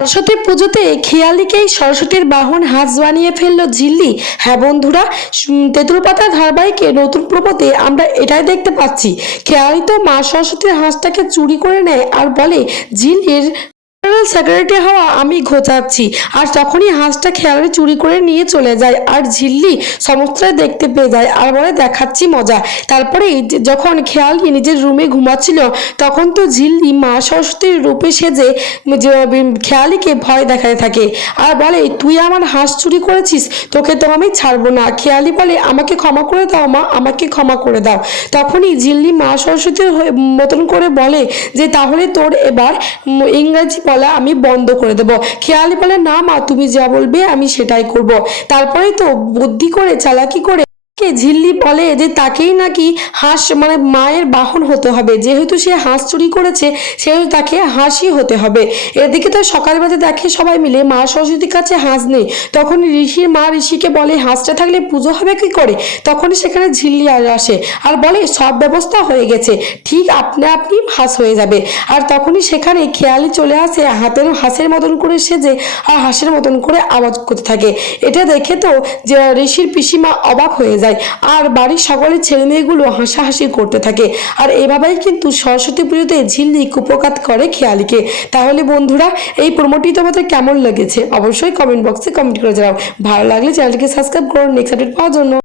সরস্বতী পুজোতে খেয়ালিকেই সরস্বতীর বাহন হাজ বানিয়ে ফেলল ঝিল্লি। হ্যাঁ বন্ধুরা তেঁতুল পাতা ধারাবাহিকে নতুন প্রপতে আমরা এটাই দেখতে পাচ্ছি। খেয়ালি তো মা সরস্বতীর হাঁসটাকে চুরি করে নেয় আর বলে, ঝিল্লির জেনারেল সেক্রেটারি হওয়া আমি ঘোচাচ্ছি। আর তখনই হাঁসটা খেয়ালে চুরি করে নিয়ে চলে যায় আর ঝিল্লি সমস্তটাই দেখতে পেয়ে যায়, আর বলে, দেখাচ্ছি মজা। তারপরে যখন খেয়ালি নিজের রুমে ঘুমাচ্ছিল, তখন তো ঝিল্লি মা সরস্বতীর রূপে সেজে খেয়ালিকে ভয় দেখাতে থাকে। আর বলে, তুই আমার হাঁস চুরি করেছিস, তোকে তো আমি ছাড়বো না। খেয়ালি বলে, আমাকে ক্ষমা করে দাও মা, আমাকে ক্ষমা করে দাও। তখনই ঝিল্লি মা সরস্বতীর মতন করে বলে যে, তাহলে তোর এবার ইংরাজি বলা আমি বন্ধ করে দেব। খেয়ালি বলে, না মা, তুমি যা বলবে আমি সেটাই করব। তারপরেই তো বুদ্ধি করে, চালাকি করে কে ঝিল্লি বলে যে তাকেই নাকি হাঁস মানে মায়ের বাহন হতে হবে। যেহেতু সে হাঁস চুরি করেছে, সেহেতু তাকে হাঁসই হতে হবে। এদিকে তো সকালবেলা দেখে সবাই মিলে মা সরস্বতীর কাছে হাঁস নেই তখন ঋষির মা ঋষিকে বলে, হাঁসটা থাকলে পুজো হবে কি করে? তখনই সেখানে ঝিল্লি আর আসে আর বলে, সব ব্যবস্থা হয়ে গেছে। ঠিক আপনি আপনি হাঁস হয়ে যাবে। আর তখনই সেখানে খেয়ালি চলে আসে হাতের, হাঁসের মতন করে সেজে আর হাঁসের মতন করে আওয়াজ করতে থাকে। এটা দেখে তো যে ঋষির পিসিমা অবাক হয়ে যায়। আর বাড়ির সকলের ছেলে মেয়েগুলো হাসাহাসি করতে থাকে। আর এভাবেই কিন্তু সরস্বতী পুজোতে ঝিল্লি কুপকাত করে খেয়ালিকে। তাহলে বন্ধুরা, এই প্রোমোটি তোমাদের কেমন লেগেছে? অবশ্যই কমেন্ট বক্সে কমেন্ট করে জানাও। ভালো লাগলে চ্যানেলটিকে সাবস্ক্রাইব করুন নেক্সট আপডেট পাওয়ার জন্য।